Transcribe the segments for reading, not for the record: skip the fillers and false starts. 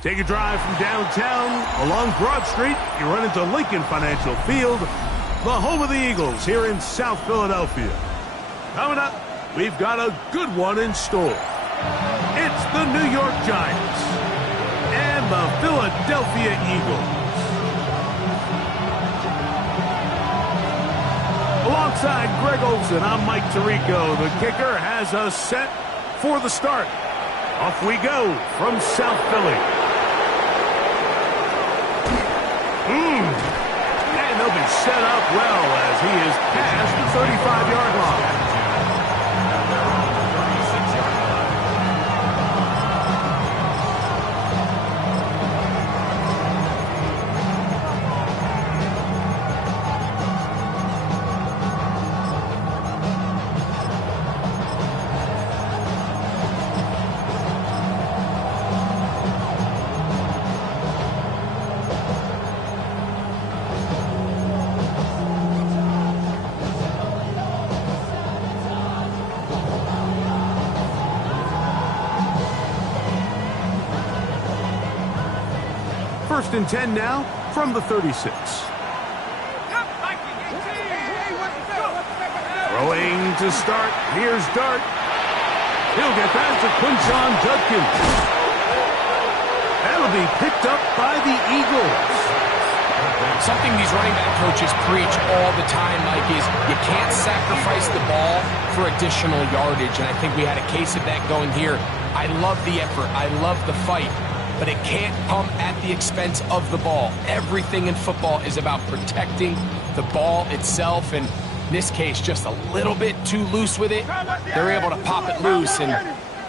Take a drive from downtown along Broad Street. You run into Lincoln Financial Field, the home of the Eagles here in South Philadelphia. Coming up, we've got a good one in store. It's the New York Giants and the Philadelphia Eagles. Alongside Greg Olsen, I'm Mike Tirico. The kicker has us set for the start. Off we go from South Philly. And they'll be set up well as he is past the 35-yard line. First and 10 now from the 36. Throwing to start. Here's Dart. He'll get that to Quinshon Judkins. That'll be picked up by the Eagles. Something these running back coaches preach all the time, Mike, is you can't sacrifice the ball for additional yardage, and I think we had a case of that going here. I love the effort. I love the fight. But it can't come at the expense of the ball. Everything in football is about protecting the ball itself, and in this case, just a little bit too loose with it. They're able to pop it loose, and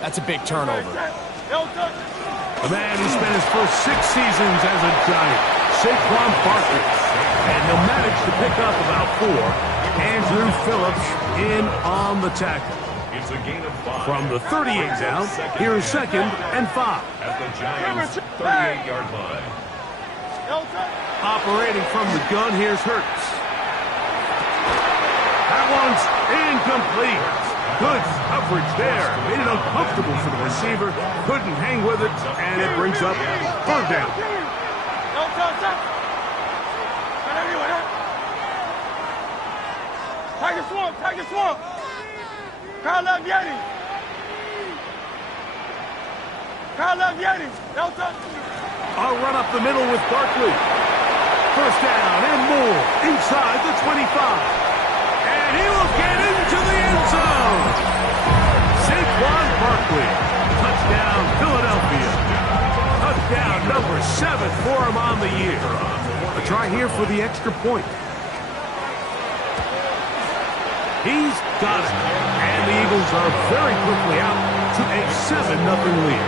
that's a big turnover. The man who spent his first 6 seasons as a Giant, Saquon Barkley, and he'll manage to pick up about 4. Andrew Phillips in on the tackle. It's a gain of 5. From the 38 down, here's 2nd and 5. At the Giants' 38-yard line. Operating from the gun, here's Hurts. That one's incomplete. Good coverage there. Made it uncomfortable for the receiver. Couldn't hang with it, and it brings up 3rd down. Tiger swamp. Kyle left Yeti. I'll run up the middle with Barkley. 1st down and more inside the 25. And he will get into the end zone. Saquon Barkley. Touchdown, Philadelphia. Touchdown number 7 for him on the year. A try here for the extra point. He's got it. And the Eagles are very quickly out to a 7-0 lead.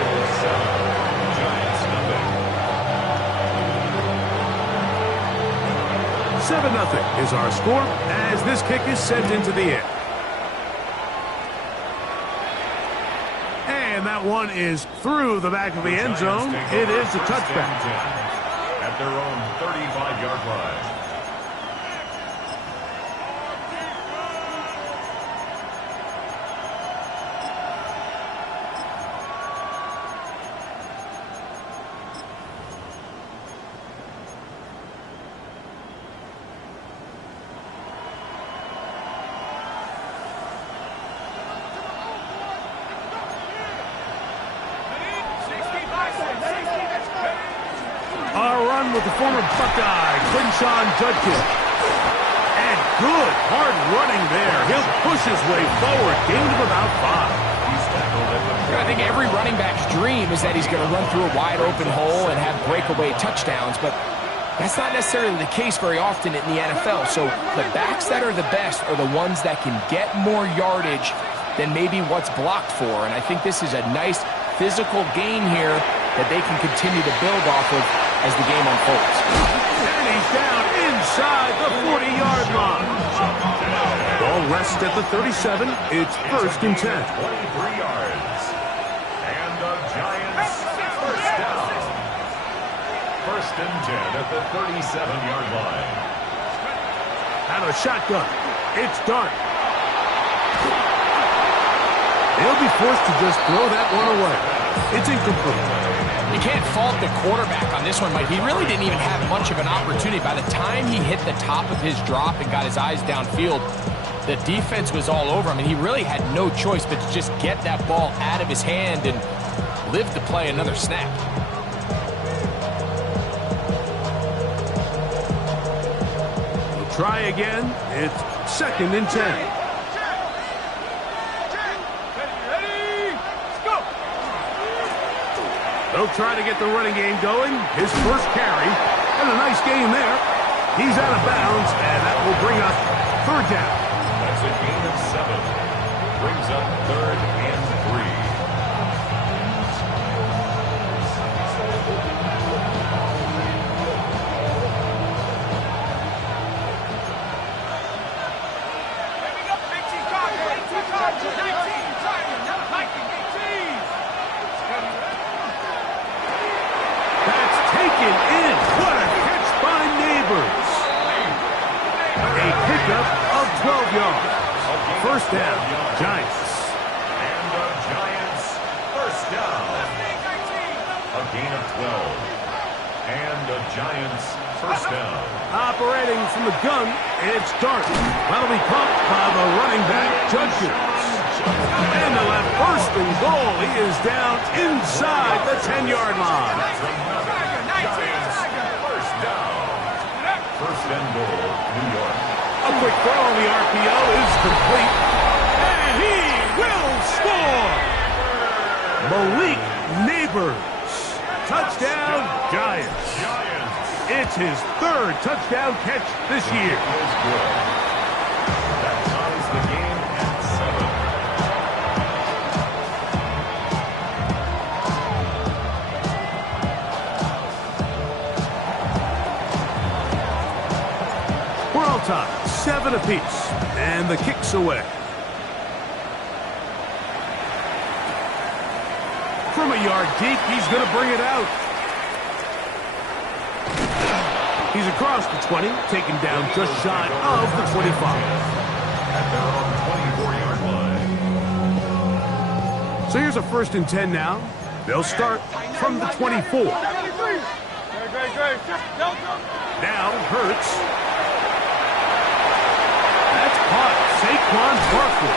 7-0 is our score as this kick is sent into the air. And that one is through the back of the end zone. It is a touchback. At their own 35-yard line. With the former Buckeye, Quinshon Judkins. And good, hard running there. He'll push his way forward. Gain of about 5. I think every running back's dream is that he's going to run through a wide-open hole and have breakaway touchdowns, but that's not necessarily the case very often in the NFL. So the backs that are the best are the ones that can get more yardage than maybe what's blocked for, and I think this is a nice physical gain here that they can continue to build off of as the game unfolds. And he's down inside the 40-yard line. Ball rests at the 37. It's 1st and 10. 23 yards. And the Giants first down. 1st and 10 at the 37-yard line. Out of a shotgun. It's Dart. They'll be forced to just throw that one away. It's incomplete. You can't fault the quarterback on this one, Mike. He really didn't even have much of an opportunity. By the time he hit the top of his drop and got his eyes downfield, the defense was all over him, and he really had no choice but to just get that ball out of his hand and live to play another snap. We'll try again. It's 2nd and 10. They'll try to get the running game going. His first carry. And a nice game there. He's out of bounds, and that will bring up 3rd down. That's a gain of 7. Brings up 3rd and 3. What a catch by Neighbors. A pickup of 12 yards. 1st down, Giants. And the Giants first down. A gain of 12. And the Giants first down. Operating from the gun, it's Dart. That'll be caught by the running back, Judkins. And the left 1st and goal. He is down inside the 10-yard line. Giants first down. 1st and goal, New York. A quick throw on the RPO is complete. And he will score. Malik Neighbors. Touchdown, Giants. It's his 3rd touchdown catch this year. That ties the game at 7. We're all tied, 7 apiece, and the kick's away. From a yard deep, he's going to bring it out. He's across the 20, taken down just shy of the 25. At their own 24-yard line. So here's a 1st and 10 now. They'll start from the 24. Now Hurts. That's caught. Saquon Barkley.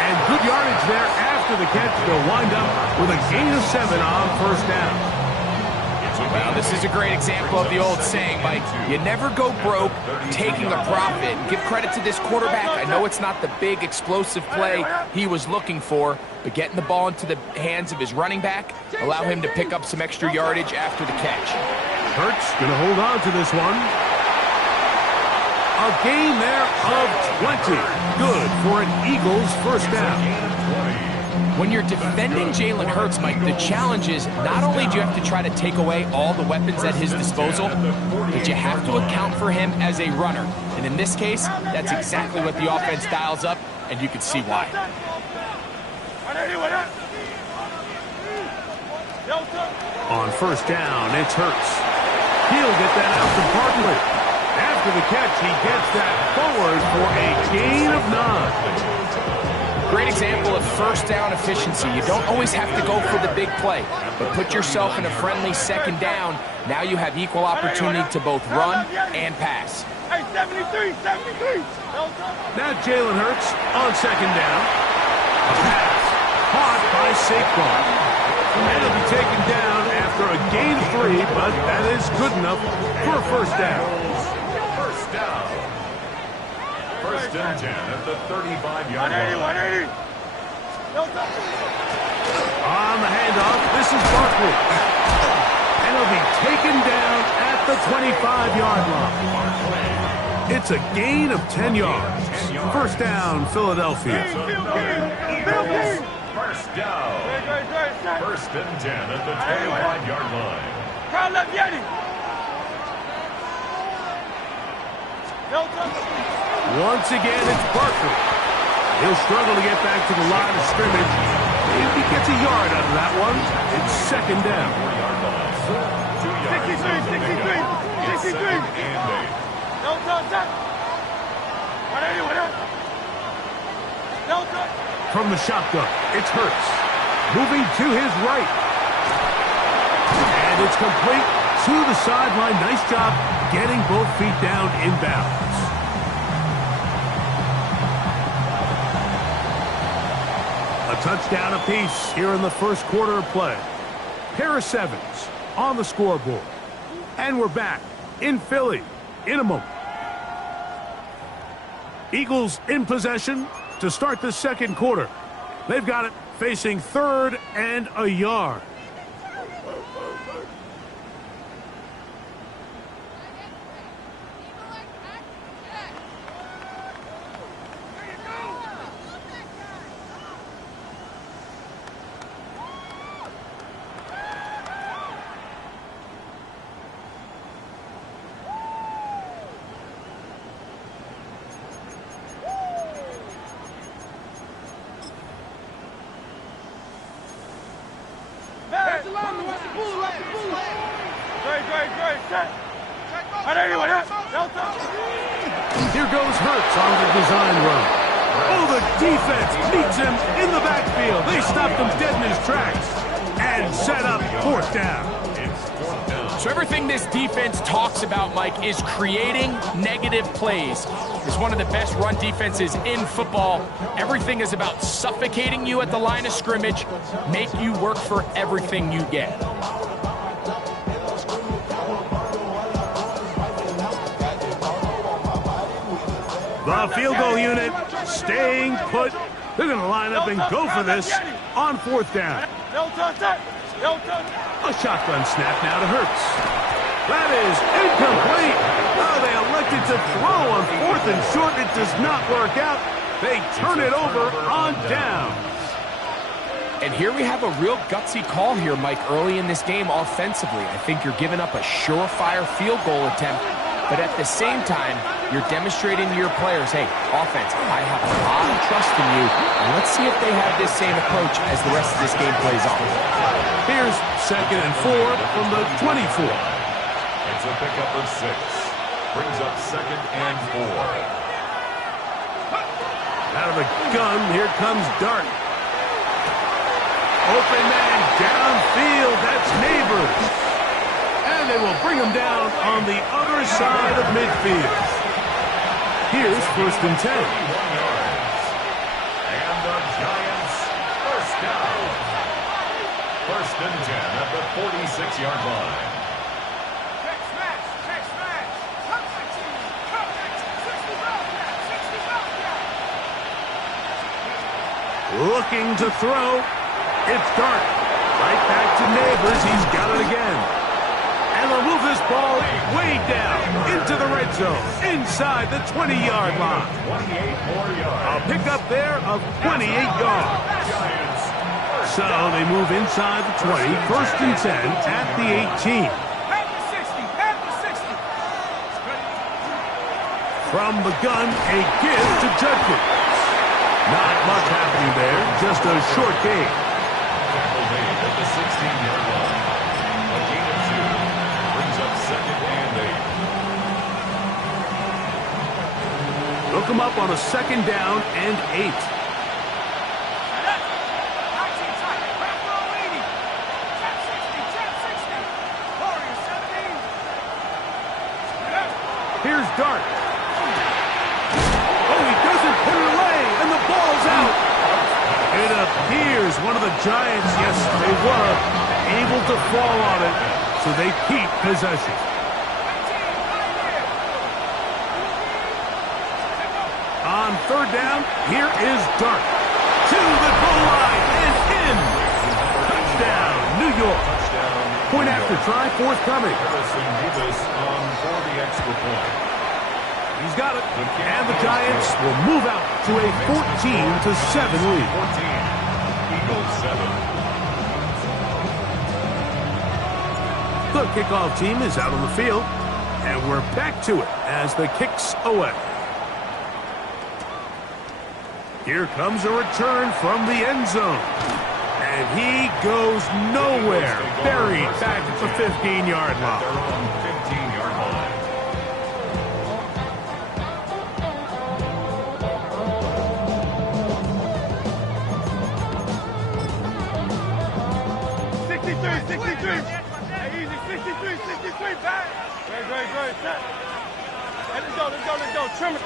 And good yardage there after the catch. They'll wind up with a gain of 7 on 1st down. Well, this is a great example of the old saying, Mike. You never go broke taking a profit. Give credit to this quarterback. I know it's not the big explosive play he was looking for, but getting the ball into the hands of his running back, allow him to pick up some extra yardage after the catch. Hurts going to hold on to this one. A gain there of 20. Good for an Eagles 1st down. When you're defending Jalen Hurts, Mike, the challenge is not only do you have to try to take away all the weapons at his disposal, but you have to account for him as a runner. And in this case, that's exactly what the offense dials up, and you can see why. On 1st down, it's Hurts. He'll get that out to Barkley. After the catch, he gets that forward for a gain of 9. Great example of 1st down efficiency. You don't always have to go for the big play, but put yourself in a friendly 2nd down. Now you have equal opportunity to both run and pass. Hey, 73. Now Jalen Hurts on 2nd down. A pass caught by Saquon. And it'll be taken down after a gain of 3, but that is good enough for a 1st down. 1st down. 1st and 10 at the 35-yard line. On the handoff, this is Barkley. And he'll be taken down at the 25-yard line. It's a gain of 10 yards. 1st down, Philadelphia. Eagles, 1st down. 1st and 10 at the 25-yard line. Once again, it's Barkley. He'll struggle to get back to the line of scrimmage. If he gets a yard out of that one, it's second down. 63. Don't touch that. From the shotgun, it's Hurts. Moving to his right. And it's complete to the sideline. Nice job getting both feet down inbounds. A touchdown apiece here in the first quarter of play. Pair of sevens on the scoreboard. And we're back in Philly in a moment. Eagles in possession to start the second quarter. They've got it facing third and a yard. Here goes Hurts on the design run. Oh, the defense meets him in the backfield. They stopped him dead in his tracks and set up fourth down. So everything this defense talks about, Mike, is creating negative plays. It's one of the best run defenses in football. Everything is about suffocating you at the line of scrimmage, make you work for everything you get. The field goal unit staying put. They're going to line up and go for this on fourth down. A shotgun snap now to Hurts. That is incomplete. Oh, they elected to throw on fourth and short. It does not work out. They turn it over on down. And here we have a real gutsy call here, Mike, early in this game offensively. I think you're giving up a surefire field goal attempt, but at the same time, you're demonstrating to your players, hey, offense, I have a lot of trust in you, and let's see if they have this same approach as the rest of this game plays on. Here's 2nd and 4 from the 24. It's a pickup of 6. Brings up 2nd and 4. Out of the gun, here comes Dart. Open man downfield, that's Neighbors. And they will bring him down on the other side of midfield. Here's 1st and 10. And the Giants first down. 1st and 10 at the 46-yard line. Looking to throw. It's Dart. Right back to Neighbors. He's got it again. And they'll move this ball way down into the red zone, inside the 20-yard line. 28 more yards. A pickup there of 28 yards. So they move inside the 20, 1st and 10 at the 18. From the gun, a give to Judkins. Not much happening there, just a short gain. Tackle made at the 16-yard line. A gain of 2 brings up 2nd and 8. They'll come up on a 2nd down and 8. Here's Dart. Oh, he doesn't put it away, and the ball's out. It appears one of the Giants, yes, they were able to fall on it, so they keep possession. On 3rd down, here is Dart. To the goal line and in. Touchdown, New York. Point after try, forthcoming. Harrison Davis on for the extra point. He's got it. And the Giants will move out to a 14-7 lead. 14. Eagles 7. The kickoff team is out on the field. And we're back to it as the kick's away. Here comes a return from the end zone. And he goes nowhere. Buried back at the 15-yard line. Their own 15-yard line. 63. Hey, easy, 63, back. Great. Set. Hey, let's go. Trim it.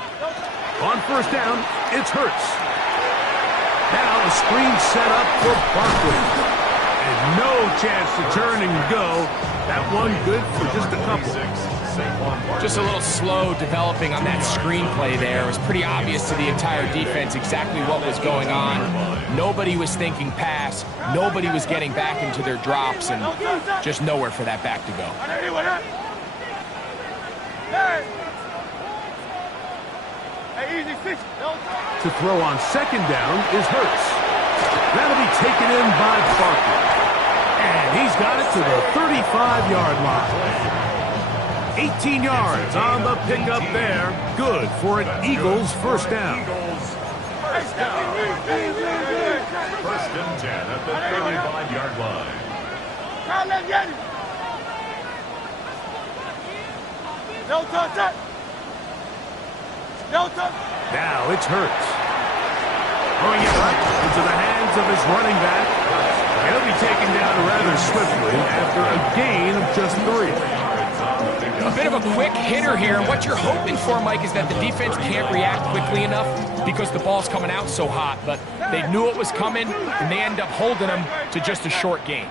On first down, it's Hurts. Now a screen set up for Barkley. And no chance to turn and go. That one good for just a couple. Just a little slow developing on that screenplay there. It was pretty obvious to the entire defense exactly what was going on. Nobody was thinking pass. Nobody was getting back into their drops, and just nowhere for that back to go. To throw on second down is Hurts. That'll be taken in by Barkley. And he's got it to the 35-yard line. 18 yards on the pickup there. Good for an Eagles first down. First and 10 at the 35-yard line. No touch. Now it's Hurts. Throwing it right into the hands of his running back. He'll be taken down rather swiftly after a gain of just 3. A bit of a quick hitter here, and what you're hoping for, Mike, is that the defense can't react quickly enough because the ball's coming out so hot, but they knew it was coming, and they end up holding them to just a short gain.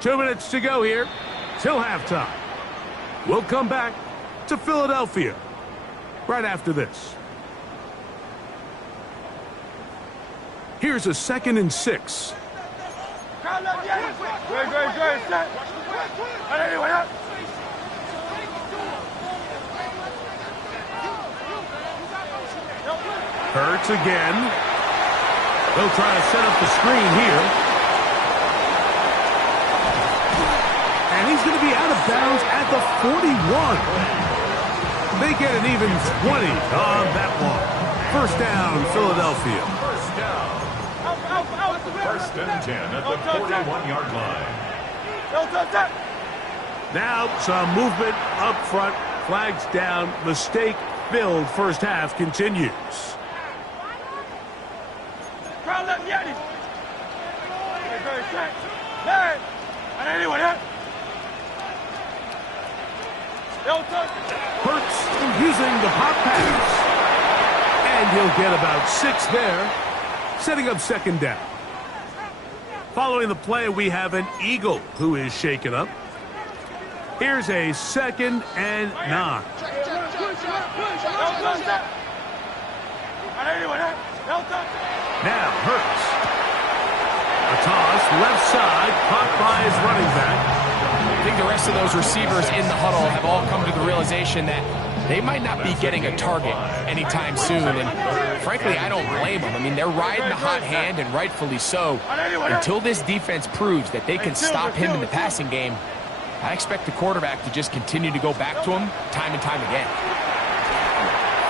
2 minutes to go here till halftime. We'll come back to Philadelphia right after this. Here's a 2nd and 6. Great. Set. Hurts again. They'll try to set up the screen here. And he's going to be out of bounds at the 41. They get an even 20 on that one. First down, Philadelphia. First and 10 at the 41-yard line. Now some movement up front. Flags down. Mistake-filled first half continues. Hurts using the pop pass. And he'll get about 6 there, setting up second down. Following the play, we have an Eagle who is shaken up. Here's a 2nd and 9. Now Hurts. A toss left side, caught by his running back. I think the rest of those receivers in the huddle have all come to the realization that they might not be getting a target anytime soon, and frankly, I don't blame them. I mean, they're riding the hot hand, and rightfully so. Until this defense proves that they can stop him in the passing game, I expect the quarterback to just continue to go back to him time and time again.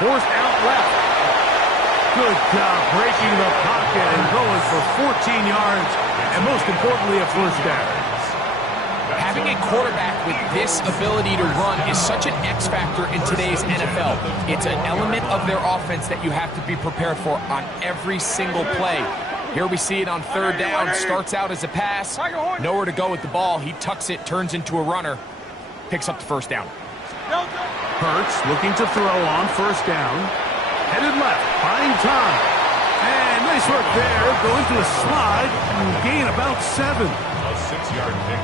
Forced out left. Good job breaking the pocket and going for 14 yards, and most importantly, a first down. Having a quarterback with this ability to run is such an X factor in today's NFL. It's an element of their offense that you have to be prepared for on every single play. Here we see it on third down. Starts out as a pass. Nowhere to go with the ball. He tucks it, turns into a runner. Picks up the first down. Hurts looking to throw on first down. Headed left, buying time. And nice work there. Going to a slide and gain about 7.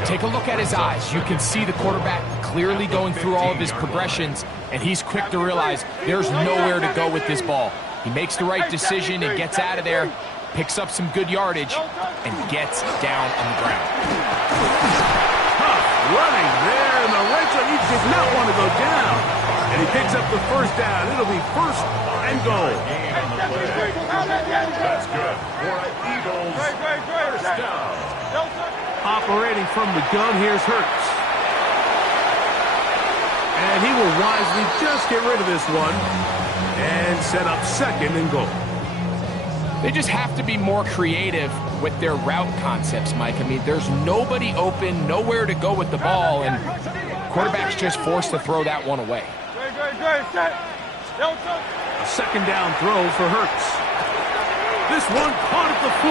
Take a look at his eyes. You can see the quarterback clearly going through all of his progressions, and he's quick to realize there's nowhere to go with this ball. He makes the right decision and gets out of there, picks up some good yardage, and gets down on the ground. Tough running there in the red zone. He did not want to go down. And he picks up the first down. It'll be first and goal. That's good for an Eagles first down. Operating from the gun, here's Hurts. And he will wisely just get rid of this one and set up second and goal. They just have to be more creative with their route concepts, Mike. I mean, there's nobody open, nowhere to go with the ball, and quarterback's just forced to throw that one away. A second down throw for Hurts. This one caught at the 4.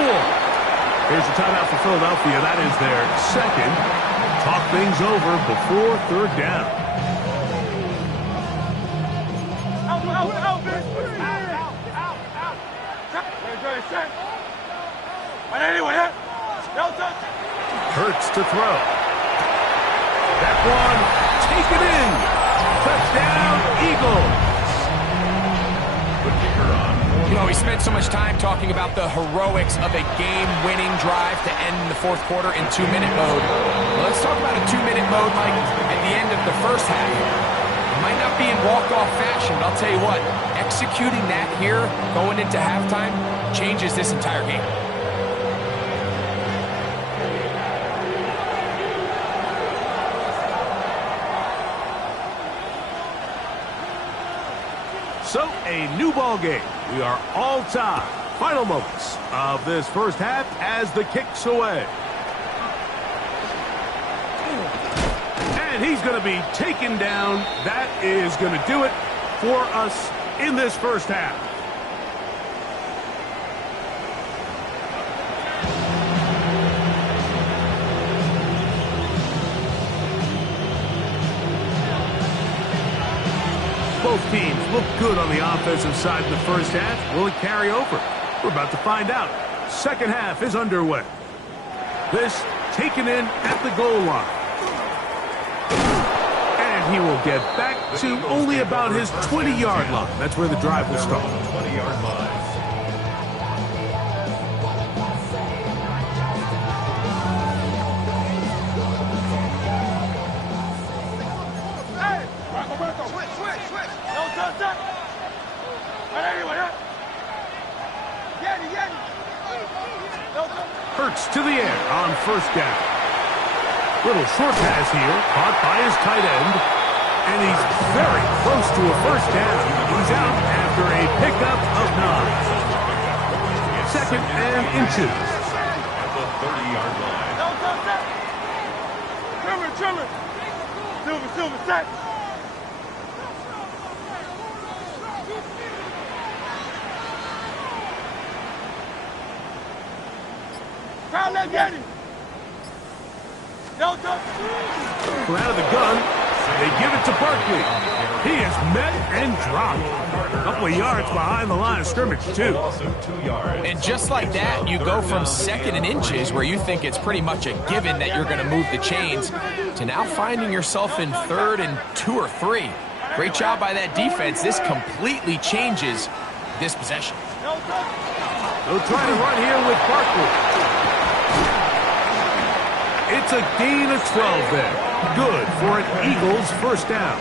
Here's the timeout for Philadelphia. That is their second. Talk things over before third down. Hurts to throw. That one taken in. Touchdown, Eagles. You know, we spent so much time talking about the heroics of a game-winning drive to end the fourth quarter in 2-minute mode. Well, let's talk about a 2-minute mode, Mike, at the end of the first half. It might not be in walk-off fashion, but I'll tell you what, executing that here, going into halftime, changes this entire game. So, a new ball game. We are all tied. Final moments of this first half as the kick's away. And he's going to be taken down. That is going to do it for us in this first half. Both teams look good on the offensive side in the first half. Will it carry over? We're about to find out. Second half is underway. This taken in at the goal line. And he will get back to only about his 20-yard line. That's where the drive will start. 20-yard line. Hurts to the air on first down. Little short pass here, caught by his tight end. And he's very close to a first down. He's out after a pickup of 9. Second and inches. At the 30-yard line. Trimmer. Silver, set. Crowd, let's get him. From out of the gun, they give it to Barkley. He is met and dropped. A couple of yards behind the line of scrimmage, too. Also 2 yards. And just like that, you go from second and inches, where you think it's pretty much a given that you're going to move the chains, to now finding yourself in third and 2 or 3. Great job by that defense. This completely changes this possession. They'll try to run here with Barkley. It's a gain of 12 there. Good for an Eagles first down.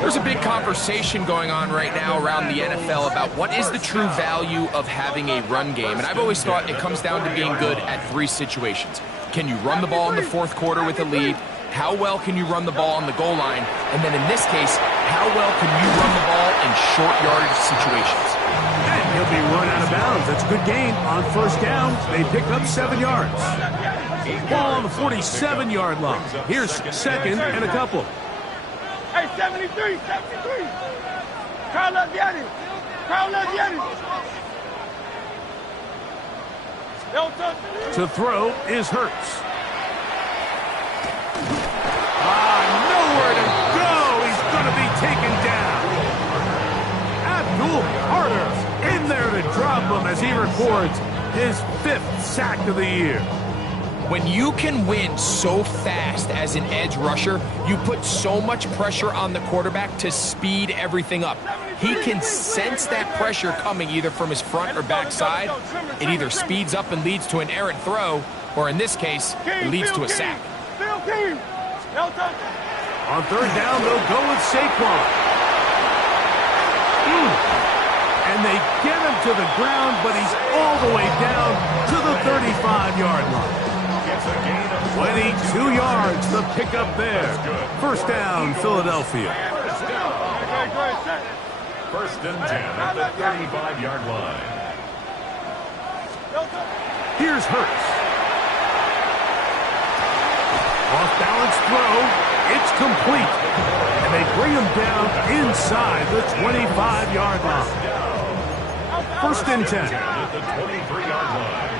There's a big conversation going on right now around the NFL about what is the true value of having a run game. And I've always thought it comes down to being good at 3 situations. Can you run the ball in the fourth quarter with a lead? How well can you run the ball on the goal line? And then in this case, how well can you run the ball in short yardage situations? And he'll be run out of bounds. That's a good gain on first down. They pick up 7 yards. Ball on the 47-yard line. Here's second and a couple. Hey, 73. Crowd, let's get him. To throw is Hurts. Nowhere to go. He's going to be taken down. Abdul Carter in there to drop him as he records his 5th sack of the year. When you can win so fast as an edge rusher, you put so much pressure on the quarterback to speed everything up. He can sense that pressure coming either from his front or back side. It either speeds up and leads to an errant throw, or in this case, it leads to a sack. On third down, they'll go with Saquon. And they get him to the ground, but he's all the way down to the 35-yard line. It's a gain of 22 yards, the pickup there. First down, Philadelphia. First and 10 at the 35-yard line. Here's Hurts. Off-balance throw. It's complete. And they bring him down inside the 25-yard line. First and 10. At the 23-yard line.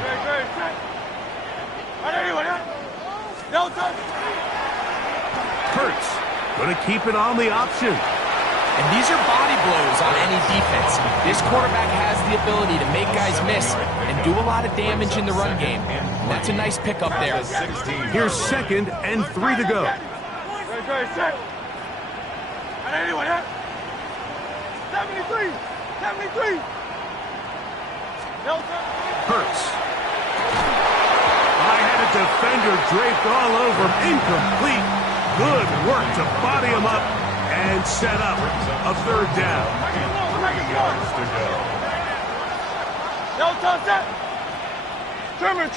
Hurts going to keep it on the option. And these are body blows on any defense. This quarterback has the ability to make guys miss and do a lot of damage in the run game. And that's a nice pickup there. Here's second and 3 to go. Hurts. I had a defender draped all over him. Incomplete. Good work to body him up and set up a third down. 3 yards to go. Trimmer.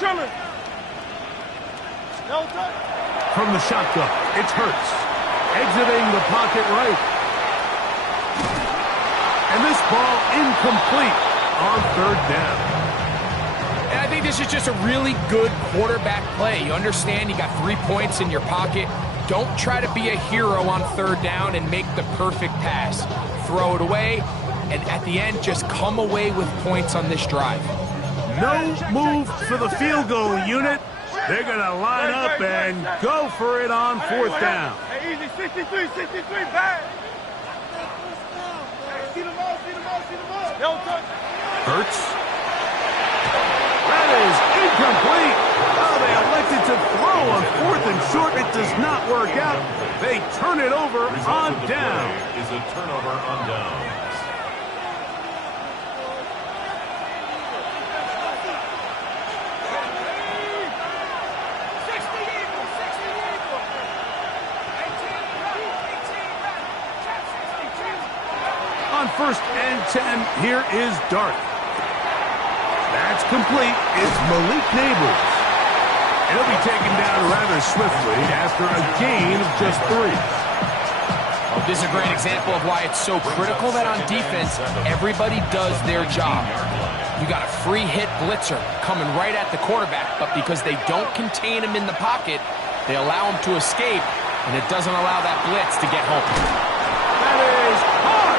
From the shotgun, it's Hurts. Exiting the pocket right. And this ball incomplete on third down. And I think this is just a really good quarterback play. You understand you got 3 points in your pocket. Don't try to be a hero on third down and make the perfect pass. Throw it away, and at the end, just come away with points on this drive. No move for the field goal unit. They're going to line up and go for it on fourth down. Hey, easy, 63, back. See the ball. Hurts. That is incomplete. Oh, they elected to throw on fourth and short. It does not work out. They turn it over on down. Is a turnover on downs. On first and 10, here is Dart. That's complete. It's Malik Neighbors. He'll be taken down rather swiftly after a gain of just 3. Well, this is a great example of why it's so critical that on defense, everybody does their job. You got a free hit blitzer coming right at the quarterback, but because they don't contain him in the pocket, they allow him to escape, and it doesn't allow that blitz to get home. That is hard.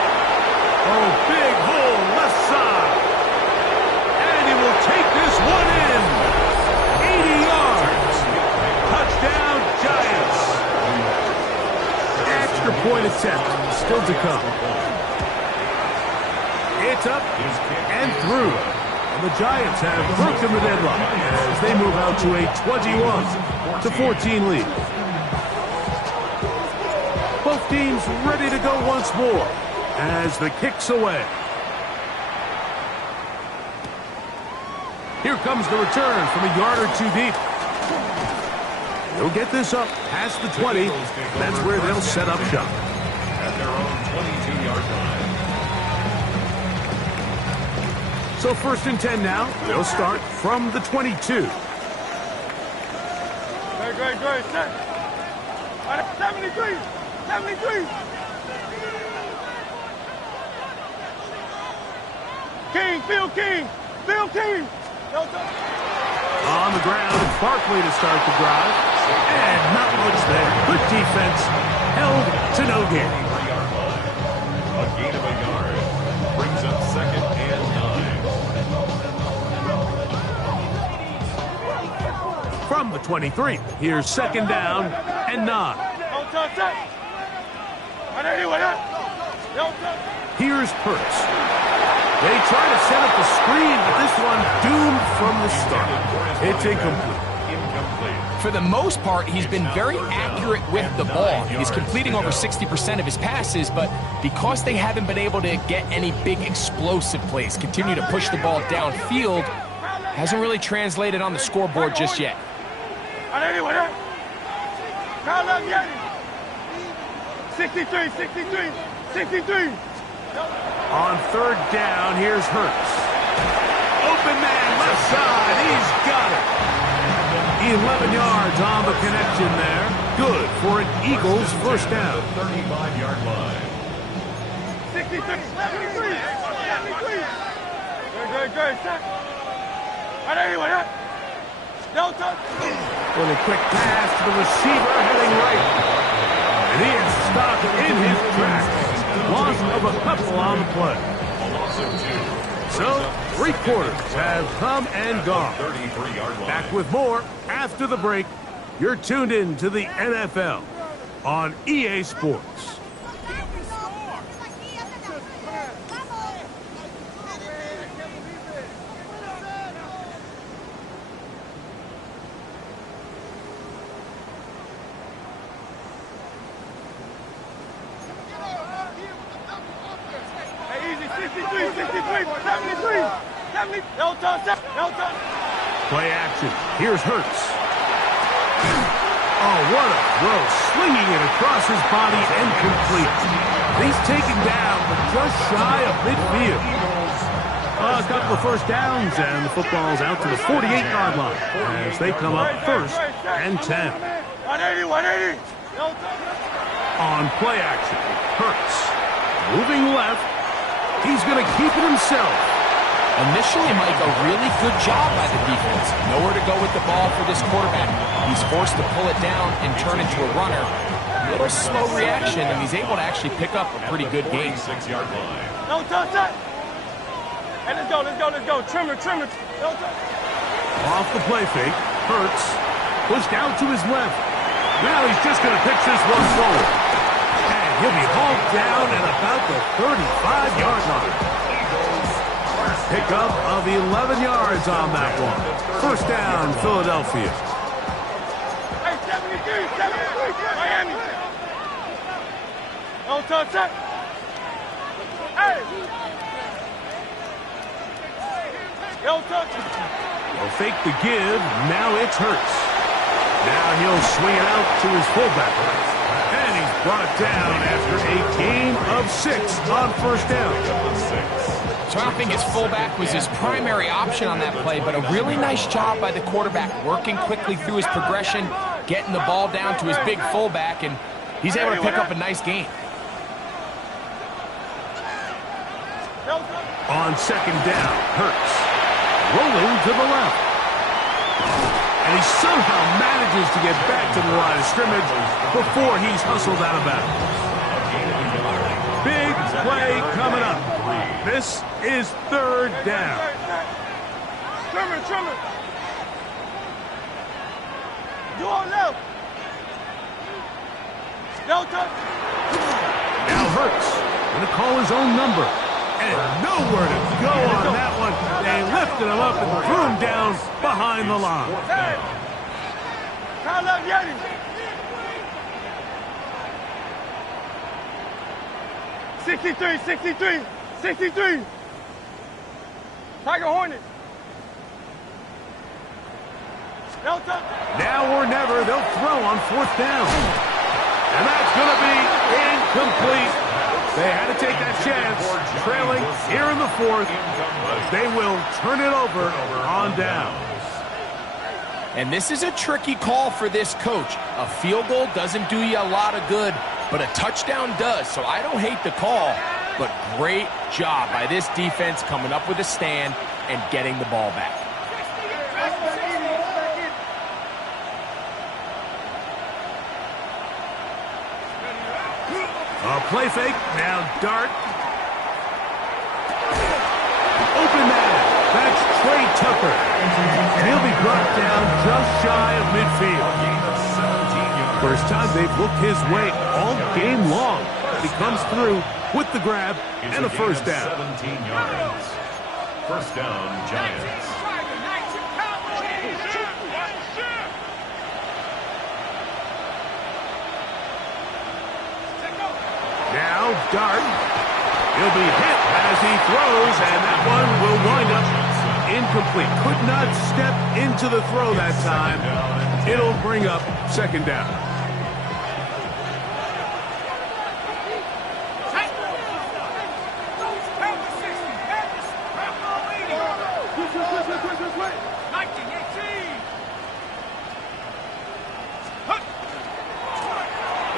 Oh, big hole left side. And he will take this one in. 80 yards. Touchdown, Giants. Extra point attempt still to come. It's up and through. And the Giants have broken the deadlock as they move out to a 21-14 lead. Both teams ready to go once more as the kick's away. Here comes the return from a yard or 2 deep. They'll get this up past the 20. That's where they'll set up shop. At their own 22-yard line. So first and 10 now. They'll start from the 22. Great. 73. Phil King. On the ground, it's Barkley to start the drive. And not much there. Good defense. Held to no gain. 3-yard line. A gain of a yard. Brings up second and 9. From the 23, here's second down and 9. Here's Hurts. They try to set up the screen, but this one doomed from the start. It's incomplete. For the most part, he's been very accurate with the ball. He's completing over 60% of his passes, but because they haven't been able to get any big explosive plays, continue to push the ball downfield, hasn't really translated on the scoreboard just yet. 63. On third down, here's Hurts. Open man, left side, he's got it. 11 yards on the connection there. Good for an Eagles first down. 35-yard line. 63, 73, 73. Good. Stop. Right anyway, no touch. With a quick pass to the receiver heading right. And he is stopped in his tracks. Loss of a couple on the play. A loss of 2. So, 3 quarters have come and gone. 33-yard line. Back with more after the break. You're tuned in to the NFL on EA Sports. Hey, easy. 63, 73, 70. No touch. Play action. Here's Hurts. Oh, what a throw. Swinging it across his body and complete. He's taken down, but just shy of midfield. A couple of first downs, and the football's out to the 48-yard line as they come up first and 10. 180. No touch. On play action, Hurts. Moving left. He's going to keep it himself. Initially, Mike, a really good job by the defense. Nowhere to go with the ball for this quarterback. He's forced to pull it down and turn into a runner. A little slow reaction, and he's able to actually pick up a pretty good game. 46-yard line. No touch. Hey, let's go. Trimmer. No touch. Off the play fake, Hurts pushed out to his left. Now he's just going to pitch this one forward. And he'll be hauled down at about the 35-yard line. Pickup of 11 yards on that one. First down, Philadelphia. Hey, 73, Miami. No touch. Hey. No touch. They'll fake the give. Now it's Hurts. Now he'll swing it out to his fullback. And he's brought down after a gain of 6 on first down. So I don't think his fullback was his primary option on that play, but a really nice job by the quarterback working quickly through his progression, getting the ball down to his big fullback, and he's able to pick up a nice gain. On second down, Hurts rolling to the left. And he somehow manages to get back to the line of scrimmage before he's hustled out of bounds. Big play coming up. This is third down. Trimmer. You on left. No touch. Now Hurts going to call his own number. And nowhere to go on that one. They lifted him up and threw him down behind the line. Hey. Kyle up, Yeti. 63. Tiger Hornet. No touch. Now or never, they'll throw on fourth down. And that's going to be incomplete. They had to take that chance, trailing here in the fourth. They will turn it over on down. And this is a tricky call for this coach. A field goal doesn't do you a lot of good, but a touchdown does. So I don't hate the call, but great job by this defense coming up with a stand and getting the ball back. A play fake, now Dart. Open man, that's Trey Tucker. And he'll be brought down just shy of midfield. First time they've looked his way all game long. He comes through with the grab and a first down. 17 yards. First down, Giants. Now Dart. He'll be hit as he throws, and that one will wind up incomplete. Could not step into the throw that time. It'll bring up second down.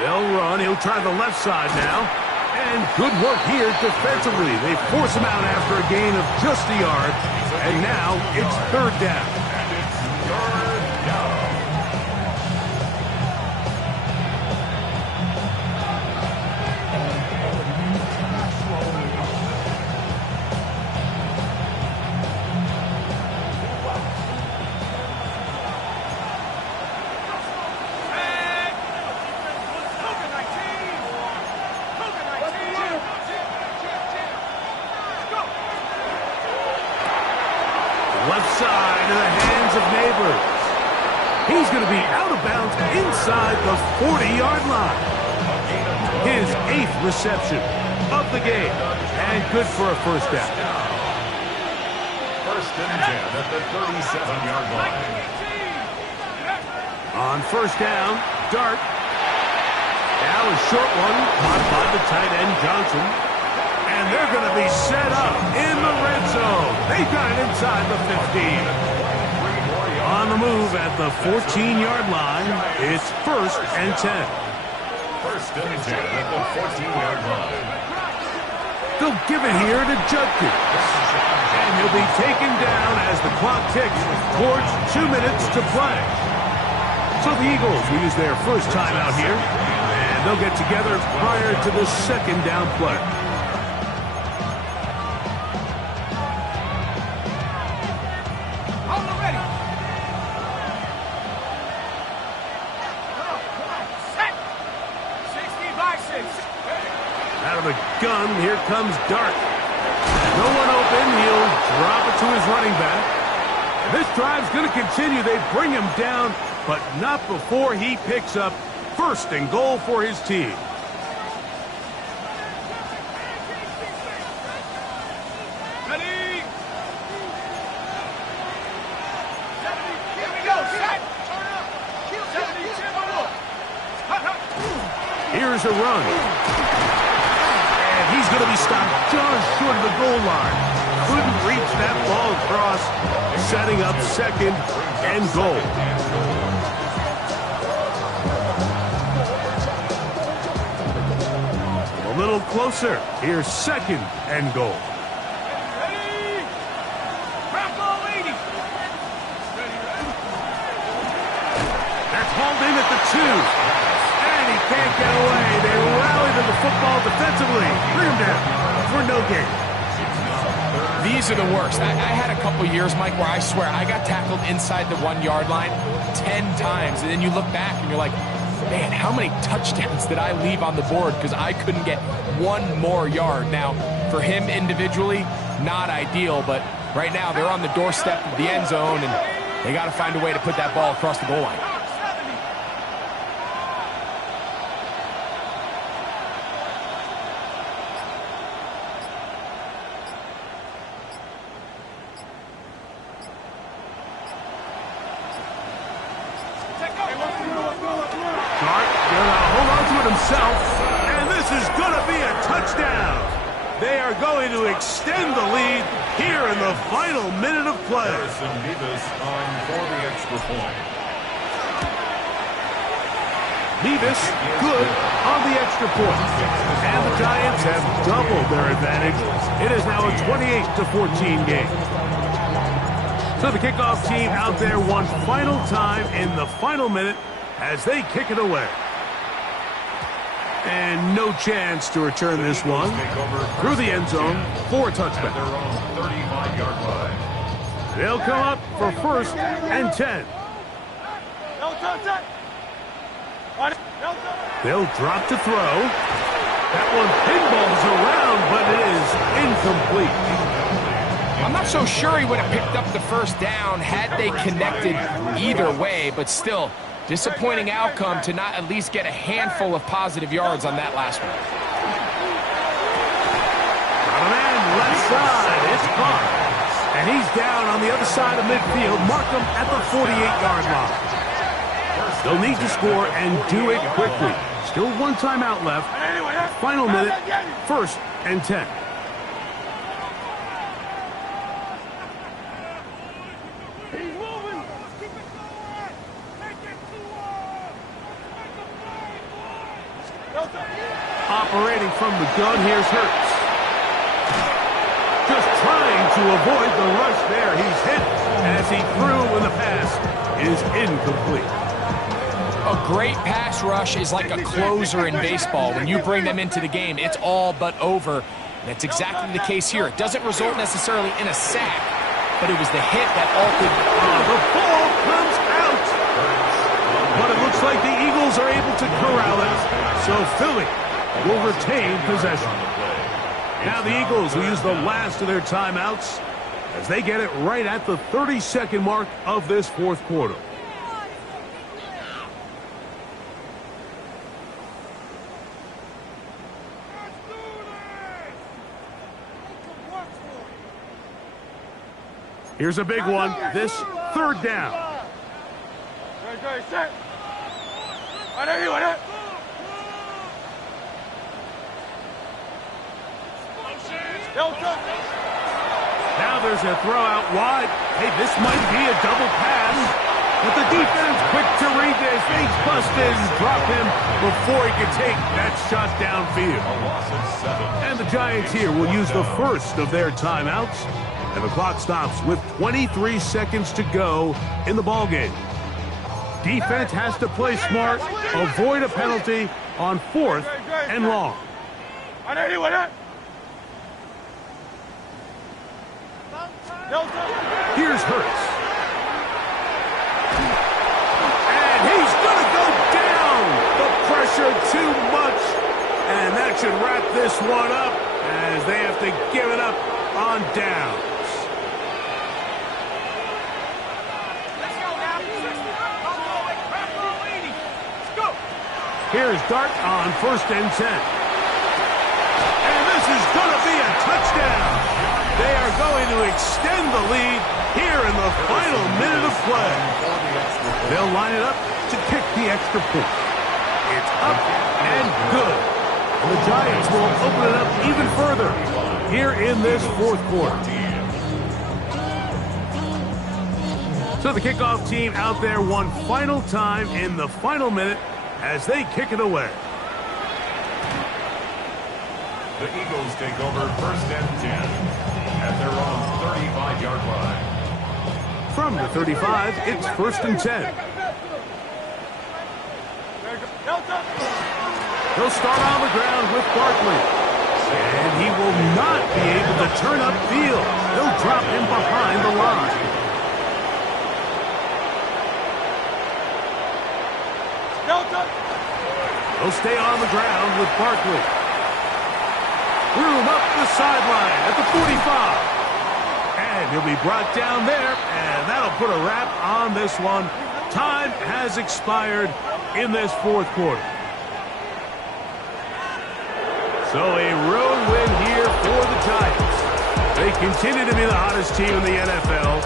They'll run. He'll try the left side now. And good work here defensively. They force him out after a gain of just a yard. And now it's third down. And it's third down. Left side in the hands of Neighbors. He's going to be out of bounds inside the 40-yard line. His 8th reception of the game. And good for a first down. First and 10 at the 37-yard line. On first down, Dart. Now a short one caught by the tight end Johnson. And they're going to be set up in the red zone. They've got it inside the 15. On the move at the 14-yard line, it's first and 10. First and 10 at the 14-yard line. They'll give it here to Judkins. And he'll be taken down as the clock ticks towards 2 minutes to play. So the Eagles will use their first time out here. And they'll get together prior to the second down play. Out of the gun, here comes Dart. No one open, he'll drop it to his running back. And this drive's going to continue. They bring him down, but not before he picks up first and goal for his team. Ready? Here we go, set! Turn up! 70, Here's a run. And he's going to be stopped just short of the goal line. Couldn't reach that ball across, setting up second and goal. A little closer. Here's second and goal. Ready? Crack ball 80. That's hauled in at the 2. And he can't get away. They rally to the football defensively. Bring him down for no gain. These are the worst. I had a couple years, Mike, where I swear I got tackled inside the 1-yard line 10 times. And then you look back and you're like, man, how many touchdowns did I leave on the board because I couldn't get one more yard? Now, for him individually, not ideal, but right now they're on the doorstep of the end zone, and they got to find a way to put that ball across the goal line. And this is going to be a touchdown. They are going to extend the lead here in the final minute of play. Nevis on for the extra point. Nevis good on the extra point. And the Giants have doubled their advantage. It is now a 28-14 game. So the kickoff team out there one final time in the final minute as they kick it away. And no chance to return this one through the end zone for a touchback. They'll come up for first and 10. They'll drop to throw. That one pinballs around, but it is incomplete. I'm not so sure he would have picked up the first down had they connected either way, but still, disappointing outcome to not at least get a handful of positive yards on that last one. Got a man left side. It's caught. And he's down on the other side of midfield. Mark him at the 48-yard line. They'll need to score and do it quickly. Still one timeout left. Final minute, first and 10. Operating from the gun, here's Hurts. Just trying to avoid the rush there. He's hit as he threw when the pass is incomplete. A great pass rush is like a closer in baseball. When you bring them into the game, it's all but over. And that's exactly the case here. It doesn't result necessarily in a sack, but it was the hit that altered. The ball comes out. But it looks like the Eagles are able to corral it. So Philly will retain possession. Now the Eagles will use the last of their timeouts as they get it right at the 30-second mark of this fourth quarter. Here's a big one. This third down. Good, set. I know you want it. Now there's a throw out wide. Hey, this might be a double pass. But the defense quick to read this. They bust in, drop him before he can take that shot downfield. And the Giants here will use the first of their timeouts. And the clock stops with 23 seconds to go in the ballgame. Defense has to play smart, avoid a penalty on 4th and long. I know you want it. Here's Hurts. And he's going to go down. The pressure too much. And that should wrap this one up as they have to give it up on downs. Here's Dart on 1st and 10. And this is going to be a touchdown. They are going to extend the lead here in the final minute of play. They'll line it up to kick the extra point. It's up and good. And the Giants will open it up even further here in this fourth quarter. So the kickoff team out there one final time in the final minute as they kick it away. The Eagles take over 1st and 10 at their own 35-yard line. From the 35, it's 1st and 10. He'll start on the ground with Barkley. And he will not be able to turn upfield. They'll drop him behind the line. He'll stay on the ground with Barkley. Room up the sideline at the 45. And he'll be brought down there, and that'll put a wrap on this one. Time has expired in this fourth quarter. So a road win here for the Giants. They continue to be the hottest team in the NFL.